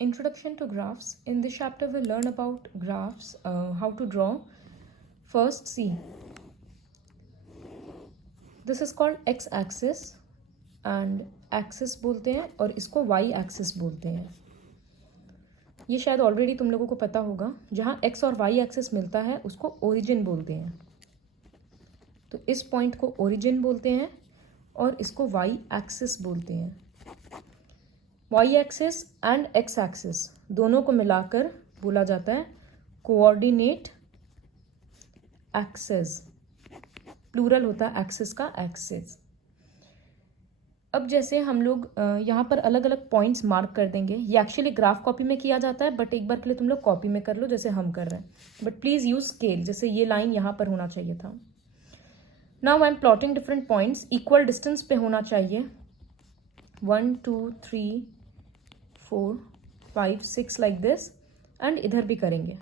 Introduction to graphs. In this chapter we'll learn about graphs, how to draw. First, see, this is called x axis and axis बोलते हैं और इसको y axis बोलते हैं. ये शायद ऑलरेडी तुम लोगों को पता होगा. जहाँ x और y एक्सिस मिलता है उसको ओरिजिन बोलते हैं. तो इस पॉइंट को ओरिजिन बोलते हैं और इसको y एक्सिस बोलते हैं. y axis and x axis दोनों को मिलाकर बोला जाता है कोऑर्डिनेट एक्सिस. प्लूरल होता है एक्सिस का एक्सिस. अब जैसे हम लोग यहाँ पर अलग अलग पॉइंट्स मार्क कर देंगे. ये एक्चुअली ग्राफ कॉपी में किया जाता है, बट एक बार के लिए तुम लोग कॉपी में कर लो जैसे हम कर रहे हैं. But please use scale. जैसे ये लाइन यहाँ पर होना चाहिए था. Now I am plotting different points. Equal distance पे होना चाहिए. 1 2 3 4 5 6 लाइक दिस. एंड इधर भी करेंगे.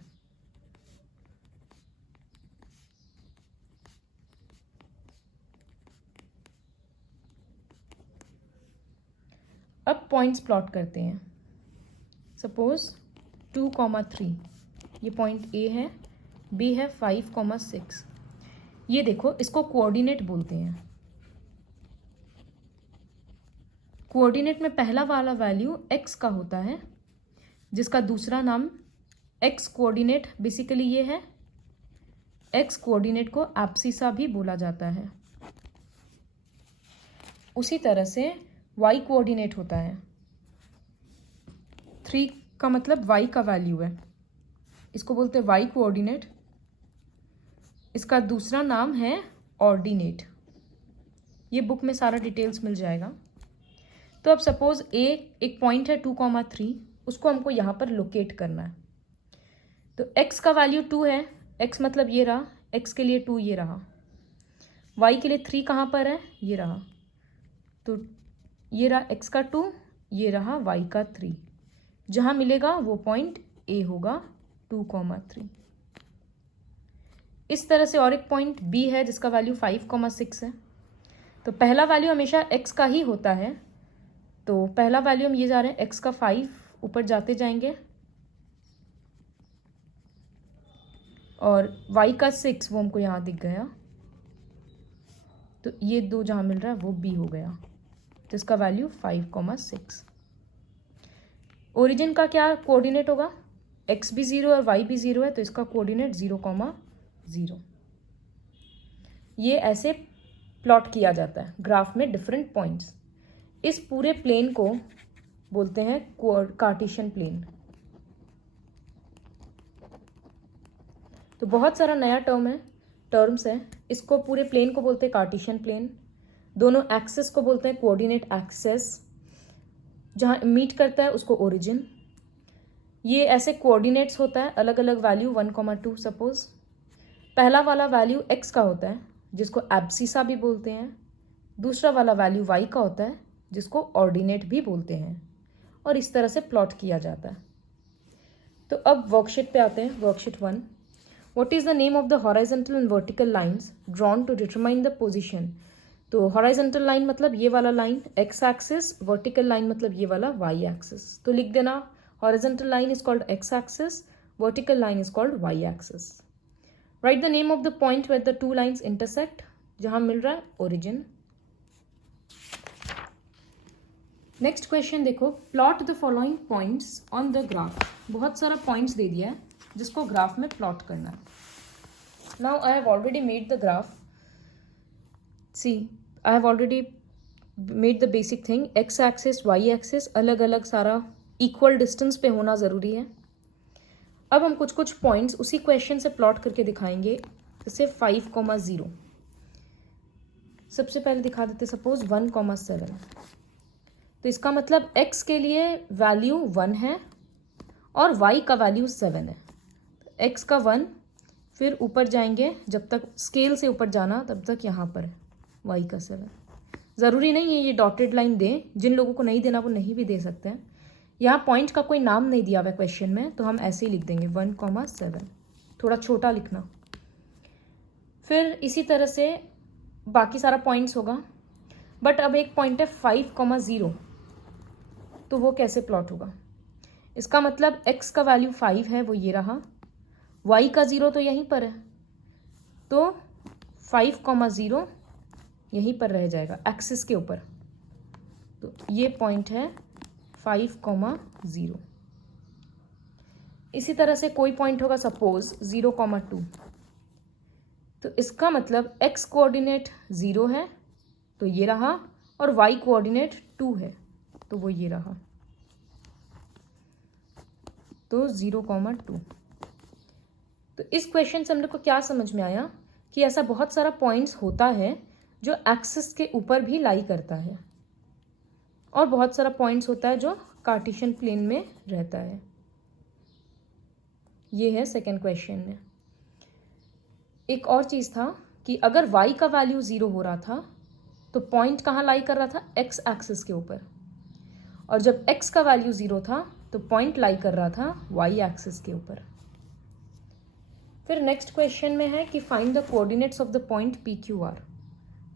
अब पॉइंट्स प्लॉट करते हैं. सपोज 2,3 ये पॉइंट ए है, बी है 5,6. ये देखो, इसको कोऑर्डिनेट बोलते हैं. कोऑर्डिनेट में पहला वाला वैल्यू x का होता है, जिसका दूसरा नाम x कोऑर्डिनेट बेसिकली ये है. x कोऑर्डिनेट को एब्सिसा भी बोला जाता है. उसी तरह से y कोऑर्डिनेट होता है. 3 का मतलब y का वैल्यू है, इसको बोलते हैं y कोऑर्डिनेट. इसका दूसरा नाम है ऑर्डिनेट. ये बुक में सारा डिटेल्स मिल जाएगा. तो अब सपोज एक पॉइंट है 2,3, उसको हमको यहाँ पर लोकेट करना है. तो x का वैल्यू 2 है. x मतलब ये रहा, x के लिए 2 ये रहा. y के लिए 3 कहाँ पर है, ये रहा. तो ये रहा x का 2, ये रहा y का 3. जहाँ मिलेगा वो पॉइंट a होगा 2,3. इस तरह से और एक पॉइंट b है जिसका वैल्यू 5,6 है. तो पहला वैल्यू हमेशा x का ही होता है. तो पहला वैल्यू हम ये जा रहे हैं x का 5, ऊपर जाते जाएंगे, और y का 6 वो हमको यहाँ दिख गया. तो ये दो जहाँ मिल रहा है वो b हो गया, जिसका वैल्यू 5,6. ओरिजिन का क्या कोऑर्डिनेट होगा, x भी 0 और y भी 0 है, तो इसका कोऑर्डिनेट 0,0. ये ऐसे प्लॉट किया जाता है ग्राफ में डिफरेंट पॉइंट्स. इस पूरे प्लेन को बोलते हैं कार्टेशियन प्लेन. तो बहुत सारा नया टर्म्स है. इसको पूरे प्लेन को बोलते हैं कार्टेशियन प्लेन. दोनों एक्सिस को बोलते हैं कोऑर्डिनेट एक्सिस. जहाँ मीट करता है उसको ओरिजिन. ये ऐसे कोऑर्डिनेट्स होता है, अलग अलग वैल्यू 1,2. सपोज पहला वाला वैल्यू x का होता है, जिसको एब्सिसा भी बोलते हैं. दूसरा वाला वैल्यू y का होता है, जिसको ऑर्डिनेट भी बोलते हैं. और इस तरह से प्लॉट किया जाता है. तो अब वर्कशीट पे आते हैं. Worksheet 1. What is the name of the horizontal and vertical lines drawn to determine the position. तो हॉराइजॉन्टल लाइन मतलब ये वाला line x axis, vertical line मतलब ये वाला y एक्सिस. तो लिख देना, horizontal line is called x axis, vertical line is called y axis. Write the name of the point where the two lines intersect. जहां मिल रहा है ओरिजिन. नेक्स्ट क्वेश्चन देखो, plot the following points on the graph. बहुत सारा points दे दिया है जिसको ग्राफ में प्लॉट करना है. Now I have already made the graph. See, I have already made the basic thing. X axis, y axis अलग अलग सारा इक्वल डिस्टेंस पे होना ज़रूरी है. अब हम कुछ कुछ पॉइंट्स उसी क्वेश्चन से प्लॉट करके दिखाएंगे. जैसे 5,0. सबसे पहले दिखा देते सपोज 1,7. तो इसका मतलब x के लिए वैल्यू 1 है और y का वैल्यू 7 है. x का 1, फिर ऊपर जाएंगे, जब तक स्केल से ऊपर जाना तब तक यहाँ पर है y का 7. ज़रूरी नहीं है ये डॉटेड लाइन दें. जिन लोगों को नहीं देना वो नहीं भी दे सकते हैं. यहाँ पॉइंट का कोई नाम नहीं दिया हुआ है क्वेश्चन में, तो हम ऐसे ही लिख देंगे 1,7. थोड़ा छोटा लिखना. फिर इसी तरह से बाकी सारा पॉइंट्स होगा. बट अब एक पॉइंट है 5,0. तो वो कैसे प्लॉट होगा. इसका मतलब x का वैल्यू 5 है, वो ये रहा, y का 0 तो यहीं पर है, तो 5,0 यहीं पर रह जाएगा एक्सिस के ऊपर। तो ये पॉइंट है 5,0। इसी तरह से कोई पॉइंट होगा सपोज 0,2, तो इसका मतलब x कोऑर्डिनेट 0 है तो ये रहा, और y कोऑर्डिनेट 2 है तो वो ये रहा, तो 0,2। तो इस क्वेश्चन से हम लोग को क्या समझ में आया कि ऐसा बहुत सारा पॉइंट्स होता है जो एक्सिस के ऊपर भी लाई करता है, और बहुत सारा पॉइंट्स होता है जो कार्टेशियन प्लेन में रहता है। ये है सेकेंड क्वेश्चन में। एक और चीज़ था कि अगर y का वैल्यू 0 हो रहा था तो पॉइंट कहाँ लाई कर रहा था, x एक्सिस के ऊपर, और जब x का वैल्यू 0 था तो पॉइंट लाई कर रहा था y एक्सिस के ऊपर। फिर नेक्स्ट क्वेश्चन में है कि find the coordinates of the point PQR।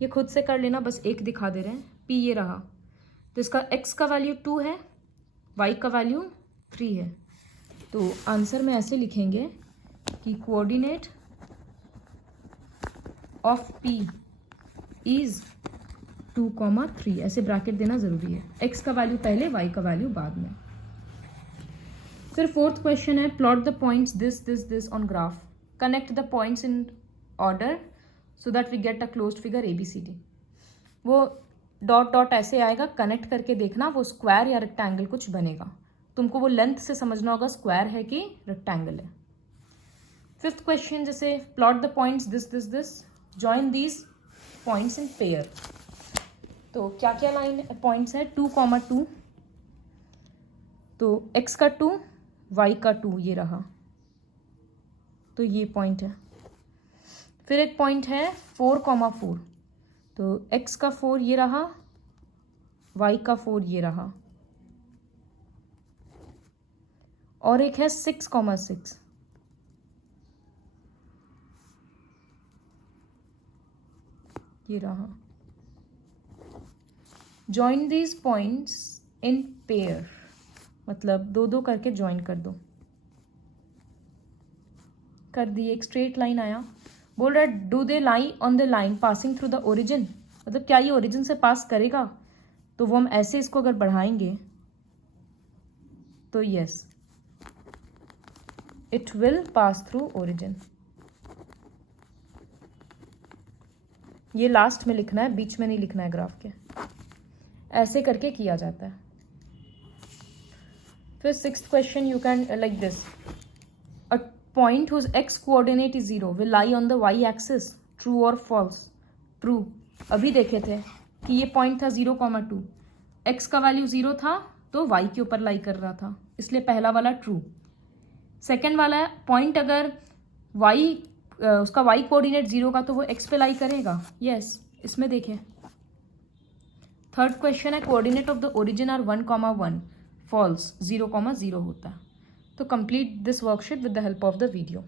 ये खुद से कर लेना, बस एक दिखा दे रहे हैं। P ये रहा, तो इसका x का वैल्यू 2 है, y का वैल्यू 3 है, तो आंसर में ऐसे लिखेंगे कि कोऑर्डिनेट ऑफ P इज 2,3, ऐसे ब्रैकेट देना ज़रूरी है, x का वैल्यू पहले, y का वैल्यू बाद में। फिर फोर्थ क्वेश्चन है plot the points this this this on graph, connect the points in order so that we get a closed figure ABCD। वो डॉट डॉट ऐसे आएगा, कनेक्ट करके देखना वो स्क्वायर या रेक्टेंगल कुछ बनेगा, तुमको वो लेंथ से समझना होगा स्क्वायर है कि रेक्टेंगल है। फिफ्थ क्वेश्चन जैसे plot the points this this this, join these points in pair. तो क्या क्या लाइन पॉइंट्स है, 2,2, तो x का 2 y का 2 ये रहा, तो ये पॉइंट है। फिर एक पॉइंट है 4,4, तो x का 4 ये रहा, y का 4 ये रहा, और एक है 6,6, ये रहा। Join these points in pair, मतलब दो दो करके ज्वाइन कर दो, कर दिए, एक स्ट्रेट लाइन आया। बोल रहा है do they lie on the line passing through the origin, मतलब क्या ये ओरिजिन से पास करेगा, तो वो हम ऐसे इसको अगर बढ़ाएंगे तो yes it will pass through origin. ये लास्ट में लिखना है, बीच में नहीं लिखना है ग्राफ के, ऐसे करके किया जाता है। फिर sixth question you can like this, a point whose x coordinate is 0 will lie on the y axis, true और फॉल्स। ट्रू, अभी देखे थे कि ये पॉइंट था 0,2, x का वैल्यू 0 था तो y के ऊपर लाई कर रहा था, इसलिए पहला वाला ट्रू। सेकेंड वाला पॉइंट अगर y उसका y कोऑर्डिनेट 0 का तो वो x पे लाई करेगा, यस इसमें देखें। थर्ड क्वेश्चन है coordinate of the origin are 1,1, false, 0,0 होता है। तो complete this worksheet with the help of the video.